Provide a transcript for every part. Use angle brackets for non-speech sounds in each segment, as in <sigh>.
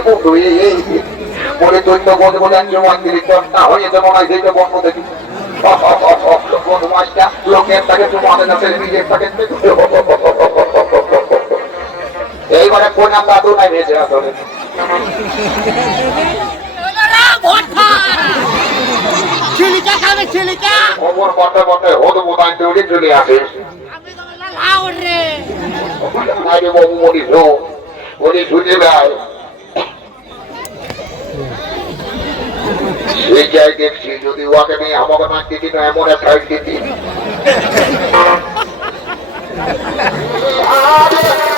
বন্ধু এ বলে দৈন্য বোধ বলে একজন মন্দিরের চর্চা হয়েছে মনে বন্ধ দেখি লোকের তাকে এইবারে কোন দাদু নাই চিলিকা খবর বটে বটে হদ বোধায় দৌড়ে চলে আরে বাবু বলি শো বলি ছুটে দেয় যাই দেখছি যদি ওকে নিয়ে আমাকে না দিতি না এমন একটা দিতি <laughs>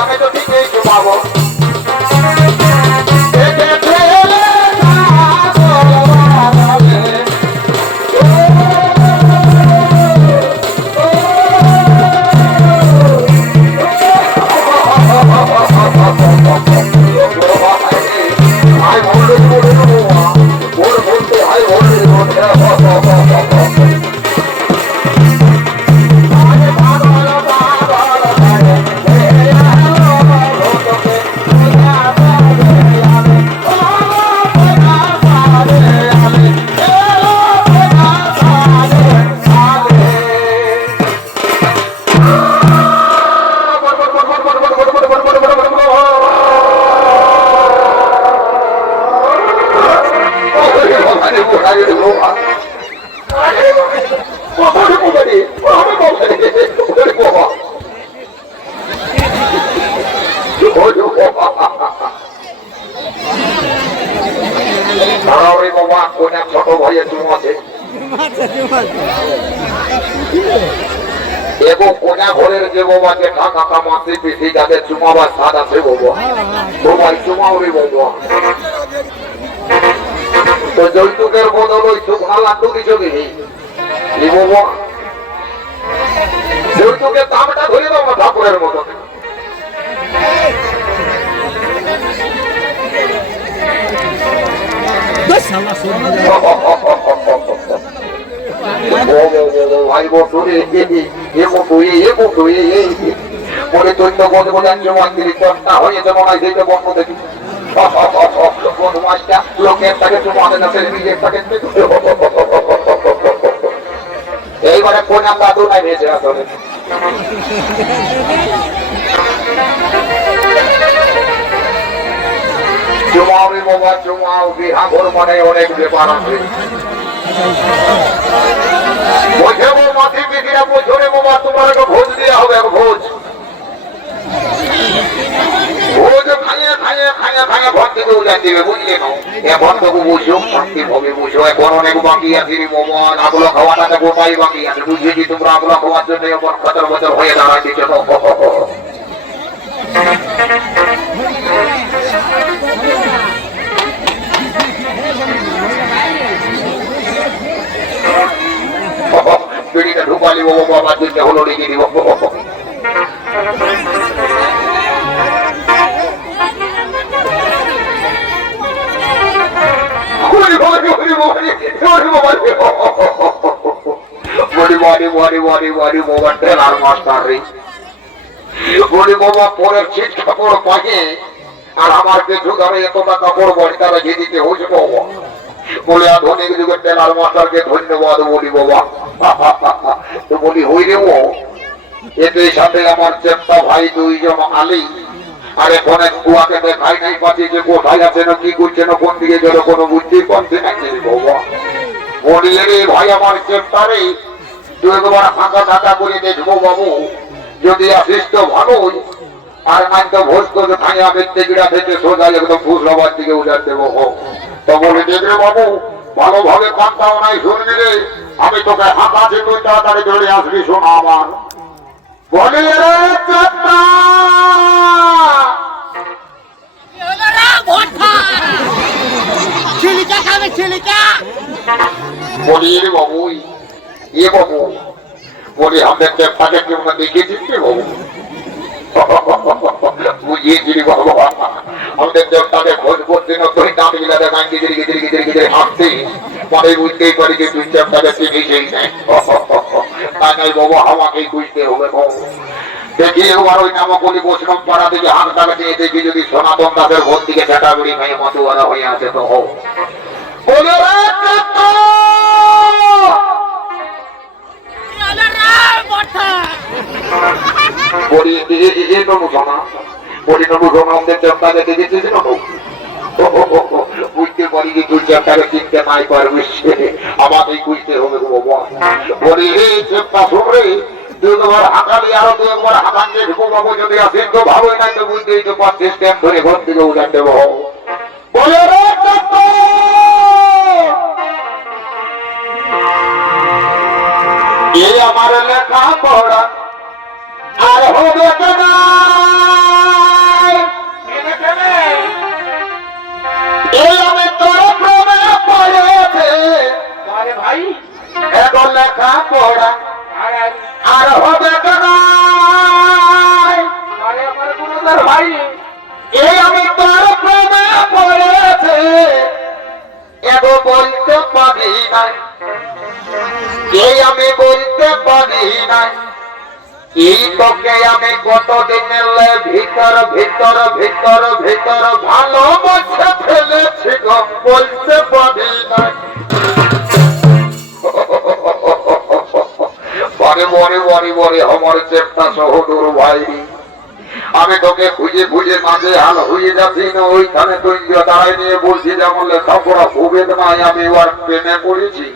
আমি তো মাসে পিসি যাদের চুমাবার স্বাদ আছে বাবা তোমার চুমাও রে বাবা তো যৌতুকের বদল ওই শুকনা লাড্ডু দিছ কি কি বাবা যৌতুকের দামটা ধরে দাও ঠাকুরের মতো ভাই বসুরে এ মতো এ এই বলে দৈন্য বোধ বলে একজন মন্দিরের চর্চা হয়েছে মনে হয় বন্ধ দেখি। এইবারে দাদু নাই ভেসে আসলে। বাবা, জমাও, বিহা ঘর মানে অনেক ব্যাপার আছে। বোঝে মাথি বিধিরা বোঝো বাবা, তোমার ভোজ দেওয়া হবে ভোজ। বাবা তোমরা আগুলো খাওয়ার জন্য ঢুকালি বাবা জন্য হলো রেখে দিব। ধন্যবাদ বলি বাবা। বলি হই রে ও এদের সাথে আমার চেপ্তা ভাই দুইজন আলি আর এখন এক কুয়াকে দেখাই নাই পাচ্ছি যে কোথায় আছে না কি করছে না কোন দিকে না কি বাবা ভাই আমার তুই ফাঁকা ফাঁকা করে বাবু, যদি আসিস তো আর নাই তো ভোজ করে থেকে সোজা একদম ফুস হবার দিকে তো বলে বাবু, ভালোভাবে কান্তাও নাই শুনবি রে? আমি তোকে হাত আছে তুই তাড়াতাড়ি ধরে আসবি, শোনা আমার। বলি বলি হাসতে <laughs> পরে বুঝতেই পারি যে তুই চেপ্তাকে চিনিসই না তাই নাই বাবু, আমাকেই বুঝতে হবে বাবু। দেখি এবার ওই নামকলি বৈষ্ণব পাড়া থেকে হাত টাকাতে দেখি যদি সনাতন দাসের ভোট দিকে চেটাগুড়ি মেয়ে মতুয়ারা হয়ে আছে আমাদের বুঝতে পারি যে চেপ্তাকে চিনতে নাই পারবি আমাকেই বুঝতে হবে বলি রে। চেপ্তা শোন রে তুই একবার হাঁকালি আরও তুই একবার হাঁকান যে যদি আসিস তো ভালোই নাই তো বুঝতেই তো পারছিস স্ট্যান্ড ধরে ঘর থেকে উঠান দেবো। বলে এই আমার লেখা পড়া আর হবে কেনা লেখা পড়া আরে আর হবে ভাই। এই আমি তোর প্রেমে পড়েছে। এগো বলতে পারি নাই। এই আমি বলতে পারি নাই। এই তোকে আমি কতদিনের ভিতর ভিতর ভিতর ভিতর ভালোবাসা ফেলেছি বলতে পরে বরে বরে বরে আমার চেষ্টা সহদুর ভাই। আমি তোকে খুঁজে খুঁজে মাঝে হাল হয়ে যাচ্ছি না, ওইখানে তুই দাঁড়াই নিয়ে বলছি যেমন লেখাপড়া ভুবেদ নাই আমি ওর প্রেমে পড়েছি।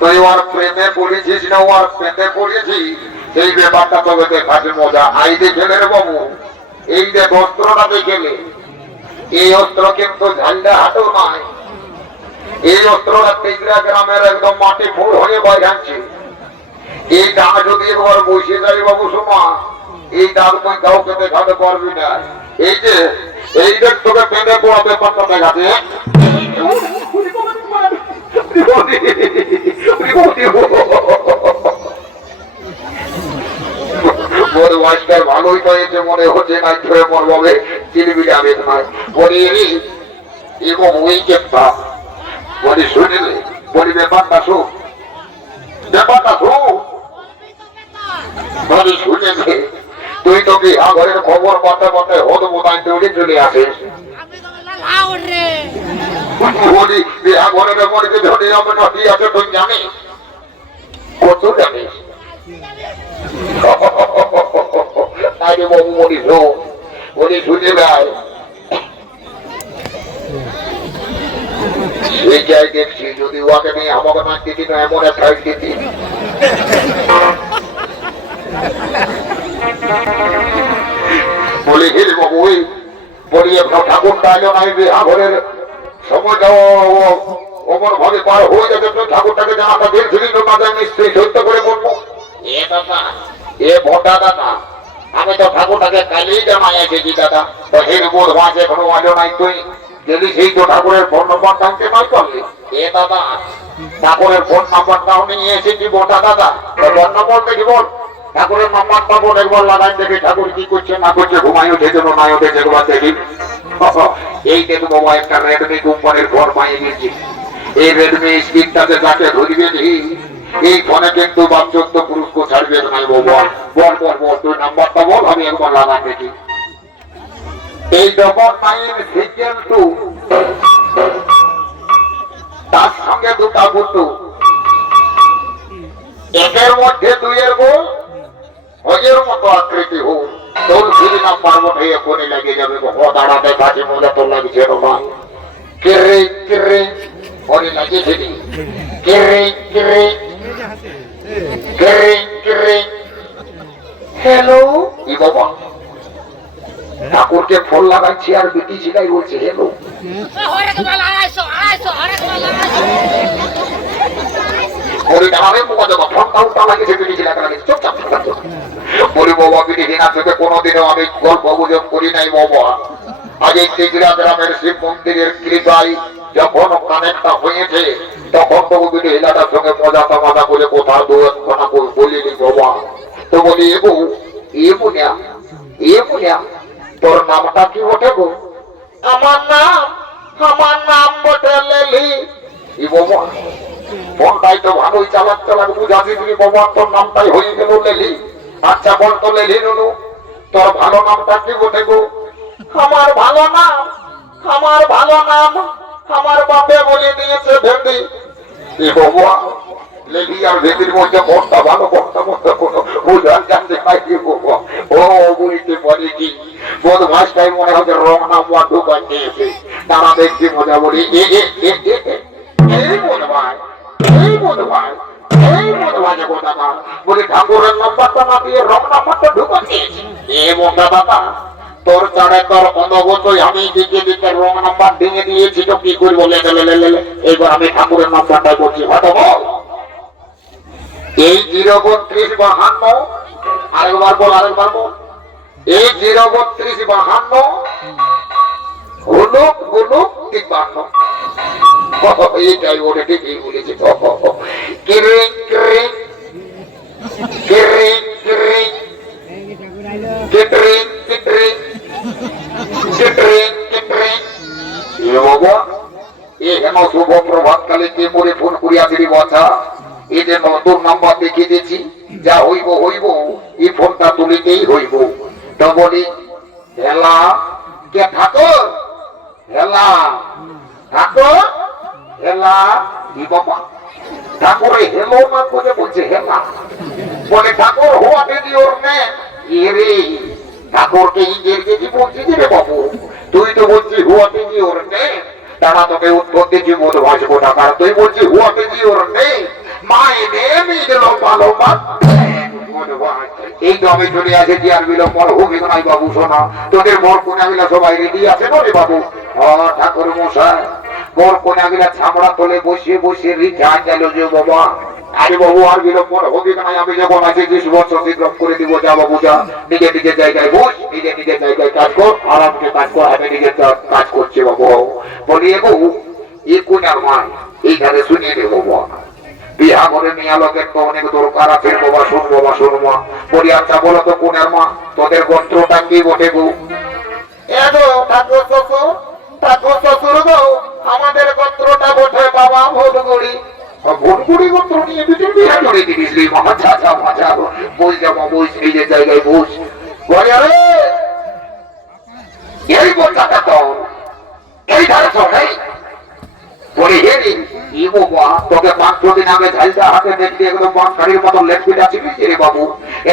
তুই ওর প্রেমে পড়েছিস না ওর প্রেমে পড়েছি। সেই ব্যাপারটা তোকে দেখাছে মজা। আই দেখেলে রে বাবু। এই যে অস্ত্রটা দেখেলে এই অস্ত্র কিন্তু ঝান্ডা হাতেও নাই এই অস্ত্রটা তেগরা গ্রামের একদম মাটি ফুল হয়ে বাইরাচ্ছে এই ডাক যদি একবার বসে যাই বাবু সোমা, এই ডাক তুই কাউকে দেখাতে পারবি না। এই যে এই যে তোকে পেঁধে পড়া ব্যাপারটা দেখাতে ব্যাপারটা শোন। বলি শুনেছে তুই তো কি খবর পাতে পাতে হদ বোধায় দৌড়ে চলে আসিস? আমি তো লাউ রে। বলি বিহা ঘরের মরিতে ধরে যাবে না আছে তুই জানিস? কত জানিস? আরে বাবু বলি শোন বলি শুনে ভাই সেই যাই দেখছি যদি ওকে নিয়ে আমাকে না দিতি না এমন একটা দিতি বলি হিল বাবু বলি আপনার ঠাকুরটা এলো নাই বিহাঘরের সময়টা অমর ভাবে পার হয়ে যাবে ঠাকুরটাকে জানাটা দিয়েছিলি না যে নিশ্চয়ই সত্য করে বলব? এ দাদা এ ভোটা দাদা আমি তো ঠাকুরটাকে কালেই জানাই এসেছি দাদা। তো হিল বোধ মাঝে এখনও আলো নাই তুই যদি সেই তো ঠাকুরের ফোন নম্বর জানতে নাই পারলি এ দাদা ঠাকুরের ফোন নাম্বারটাও নিয়ে এসেছি ভোটা দাদা। ফোন নম্বর দেখি বল? ঠাকুরের নাম্বারটা বল একবার লাগাই দেখি ঠাকুর কি করছে, না করছে ঘুমাই উঠে যেন নাই উঠেছে একবার দেখি। এই দেখো বাবা, একটা রেডমি কোম্পানির ফোন পাইয়ে গেছি এই রেডমি স্ক্রিনটাতে যাকে ধরবে এই ফোনে কিন্তু বাচ্চত্ব পুরস্কার ছাড়বে না বাবা। বল বল বল তুই নাম্বারটা বল, আমি একবার লাগাই দেখি। এই ডবল নাইন সিঙ্গেল টু, তার সঙ্গে দুটা গুটু একের মধ্যে দুইয়ের গোল হজের মতো আকৃতি হোক তোর ফিরি নাম্বার মধ্যে এখনই লেগে যাবে ও দাঁড়াতে কাছে মনে তো লাগছে না? কেরে কেরে ওরে লাগিয়েছে নি কেরে কেরে কেরে কেরে হ্যালো, ই বাবা। ঠাকুরকে ফোন লাগাচ্ছি আর বিটি ছিলাই বলছে, হ্যালো। ওরে মোকা দেবো ফোন কাউ তা লাগিয়েছে বিটি ছিলাই লাগিয়েছে চুপচাপ। বলি বাবা বিটি হিনা থেকে কোনোদিনও আমি গল্প গুজব করি নাই, বাবা। এই টিগরা গ্রামের শিব মন্দিরের কৃপায় যখন কানেকটা হয়েছে, তখন তো বিটি হিলাটার সঙ্গে মজা তামাজা করে কোথাও দু এক কথা করে বলিনি, বাবা। তো বলি, এবু এ বুনিয়া এ বুনিয়া তোর নামটা কি ওঠে গো আমার নাম আমার নাম বটে লেলি। ই বাবা? ফোনটাই তো ভালোই চালাক চালাক বুঝাছি তুমি বাবা, তোর নামটাই হয়ে গেল লেলি। আচ্ছা বল তো লেলি তোর ভালো নামটা কি বটে গো আমার ভালো নাম আমার ভালো নাম আমার বাপে বলে দিয়েছে ভেন্দি এ বাবা লেলি আর ভেন্দির মধ্যে ভালো কোনটা মধ্যে কোনো বুঝার জানতে বাবা ও বলিতে পারি কি বোধ ভাষটাই মনে হচ্ছে রং নাম্বার ঢুকান দিয়েছে তারা দেখছি মজা বলি এ এ এ এ এই বোধ ভাই এই বোধ ভাই এই ভাই যে বলি, ঠাকুরের নাম্বারটা না দিয়ে রং নাম্বারটা ঢুকান এ মোটা দাদা তোর চাড়ে তোর অনগতই আমি দিকে দিকে রং নাম্বার ভেঙে দিয়েছি তো কি করব লেলে লেলে এবার আমি ঠাকুরের নাম্বারটাই বলছি হয়তো বল। এই জিরো বত্রিশ বাহান্ন, আরেকবার বল আরেকবার বল। এই জিরো বত্রিশ বাহান্ন হুলুক হুলুক তিপ্পান্ন। <laughs> এইটাই ওটা ঠিকই বলেছে। <laughs> ফোন করিয়া দিবি বাছা? এ যে নতুন নাম্বার দেখিয়ে দিয়েছি, যা হইব হইব, এই ফোনটা তুলিতেই হইব। তো বলি, হেলা, কে ঠাকুর? হেলা, ঠাকুর? হেলা বাবা। ঠাকুরে, হেলো না করে বলছে, হেলা। বলে, ঠাকুর হোয়াটে নে এরে ঠাকুরকে ইংরেজি বলছিস রে বাবু? তুই তো বলছিস হুয়াতে দিওর নে। তারা তোকে উত্তর দিচ্ছি মনে ভাসব টাকার। তুই বলছিস হুয়াতে দিওর নে। মাই নেম ইজ লম্বা লম্বা এই আমি চলে আসেছি আর বিলম্বর হবে নাই বাবু শোনা তোদের বর কোনা মিলা সবাই রেডি আছে বলে বাবু? ঠাকুর মশাই। বর কোনা মিলা ছামড়া তোলে বসে বসে রিখা গেল যে বাবা। আরে বাবু, আর বিলম্বর হবে নাই আমি যখন আছি বিশ বছর বিক্রম করে দিব, যা বাবু, যা। নিজে নিজের জায়গায় বস নিজে নিজের জায়গায় কাজ কর, আরামকে কাজ কর, আমি নিজের কাজ করছি বাবু। বলি, এ বাবু, এ কোনার মান এইখানে শুনিয়ে দেবো বাবা। বিহা করে নিয়ে লোকের তো অনেক দরকার আছে বাবা, শুন বাবা, শুন মা। বলি আচ্ছা বলো তো কোনের মা? তোদের গোত্রটা কি বটে গো? এগো ঠাকুর আমাদের গোত্রটা বটে বাবা ভোলগুড়ি। ভোলগুড়ি গোত্র নিয়ে দুজন বিহা করে দিবি বই যাব, বই নিজের জায়গায় বস। বলে এই বোঝাটা তো, এই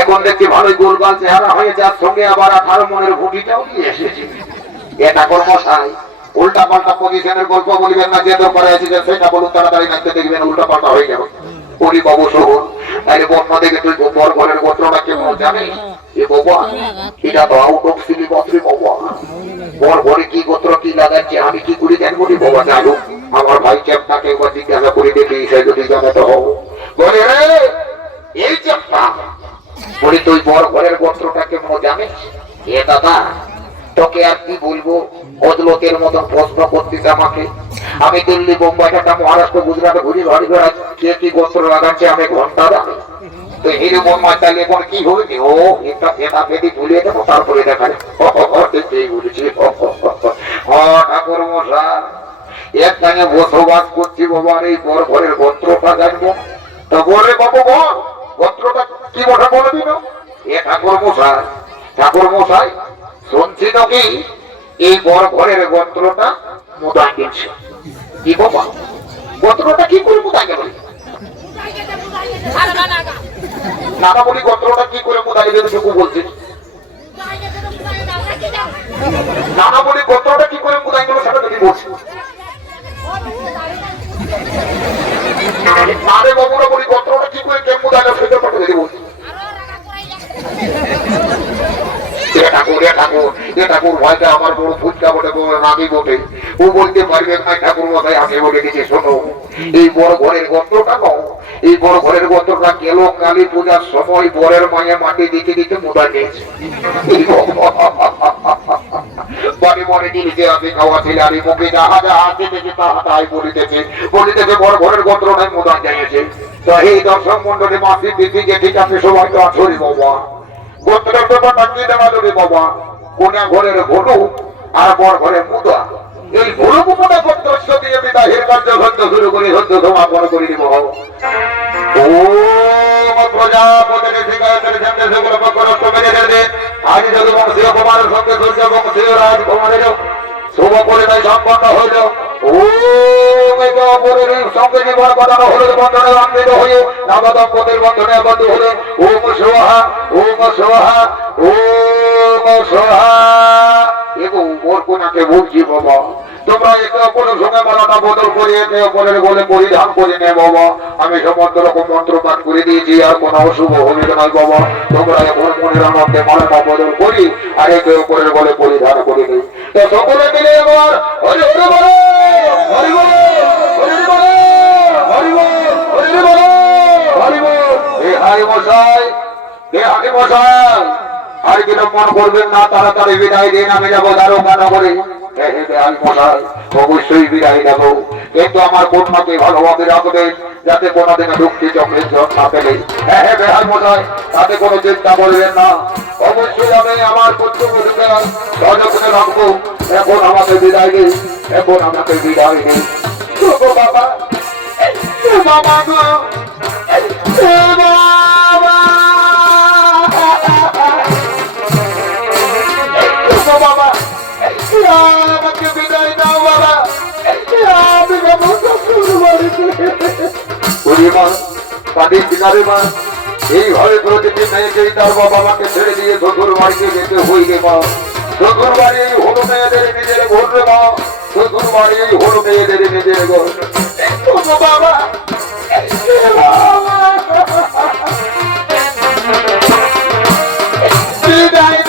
এখন দেখছি ভালোই গোলগাল চেহারা হয়ে যার সঙ্গে আবার আঠারো মনের ভুটিটাও নিয়ে এসেছি। এটা কর্মশাই উল্টা পাল্টা পজিশনের গল্প বলবেন না, যে দরকারে আছে সেটা বলুন, তাড়াতাড়ি নাচতে দেখবেন উল্টা পাল্টা হয়ে ওরি বাবু দেখে তুই ঘরের গোত্রটা কেমন এ এটা তো আউট অফ কি গোত্র, কি আমি কি করি বাবা? জানো আমার ভাই করে দেখি যদি রে, এই বলি, তুই বর ঘরের গোত্রটা কেমন জানিস? এ দাদা, তোকে আর কি বলব? অদলতের মতন প্রশ্ন করতিস আমাকে। আমি দিল্লি বোম্বাই ঢাকা, মহারাষ্ট্র, গুজরাট ঘুরি ঘরে ঘরে কে কি গোত্র লাগাচ্ছে আমি ঘণ্টা এখন কি ঠাকুর মশা একখানে বসবাস করছি ঘরের তো কি এ ঠাকুর মশাই ঠাকুর মশাই, শুনছি এই বড় ঘরের গোত্রটা মোদায় গেছে কি বাবা গোত্রটা কি করে মোদায় গেল নানা বলি গোত্রটা কি করে মোদায় গেল টুকু বলছে। নানা বলি গোত্রটা কি করে মোদায় গেল সেটা তুমি বলছি? নারে বাবুরা বলি গোত্রটা কি করে কে মোদায় গেল সেটা বলছি? এ ঠাকুর ঠাকুর এ ঠাকুর ভয়টা আমার বড় ফুচকা বটে, বড় বটে। ও বলতে পারবে না, ঠাকুর মশাই আমি বলে দিচ্ছি শোনো, এই বড় ঘরের গন্ত্রটা নাও। এই বড় ঘরের গন্ত্রটা গেল কালী পূজার সময়, বরের মায়ে মাটি দিতে দিতে মোদা গেছে আর এই দর্শক মন্ডলী মাসি দিদি যে ঠিক তো আছরি বাবা। গোত্রের ব্যাপারটা বাবা? কোনা ঘরের ভনু আর বর ঘরের মুদা। এই ভুলু কুমনা পত্রস্য দিয়ে বিদাহের কার্য সত্য শুরু করে সত্য সমাপন করে দিব ও প্রজাপতির শিকায়তের সামনে সেগুলো পক্ষরস্ত মেরে দেবে আজ কুমারের সঙ্গে রাজকুমারের শুভ সম্পন্ন হইল, ও বন্ধনে ওম সোহা ওম সোহা এবং ওর কোনাকে বলছি বাবা তোমরা একে অপরের সঙ্গে মালাটা বদল করে একে অপরের বলে পরিধান করে নে বাবা আমি সমস্ত রকম মন্ত্র পাঠ করে দিয়েছি, আর কোনো অশুভ হবে না, বাবা। তোমরা এখন মনের মধ্যে মালাটা বদল করি, আর একে অপরের বলে পরিধান করে দিই তো সকলে মিলে এবার হরি হরি বলো হরি বলো মশাই মশাই। আর বিলম্বন করবেন না, তাড়াতাড়ি বিদায় দিন আমি যাব দারোগা নগরে। মশাই, অবশ্যই বিদায় দেবো কিন্তু আমার কন্যাকে ভালোভাবে রাখবেন, যাতে কোনোদিনও দুঃখী চক্রের জল না পেলে হ্যাঁ হ্যাঁ বেহাল মশাই, তাতে কোনো চিন্তা করবেন না। অবশ্যই আমি আমার পুত্রকে সযত্নে রাখব। এখন আমাকে বিদায় দিন এখন আমাকে বিদায় দিন বাবা বাবা গো বাবা। ও বাবা। আমাকে বিদায় দাও বাবা। আমি যাব শ্বশুর বাড়িতে ওরে মা কাঁদিস কিনারে মা এইভাবে প্রতিটি মেয়েকেই তার বাবা মাকে ছেড়ে দিয়ে শ্বশুর বাড়িতে যেতে হইলে মা। শ্বশুর বাড়ি এই হলো মেয়েদের নিজের ঘর রে মা। শ্বশুর বাড়ি এই হলো মেয়েদের নিজের ঘর। বাবা? বিদায়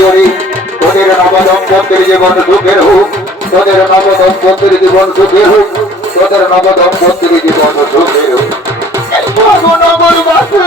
হরি তোদের নবদম্পতির জীবন সুখের হোক তোদের নবদম্পতির জীবন সুখের হোক তোদের নবদম্পতির জীবন সুখের হোক। নগর বাসে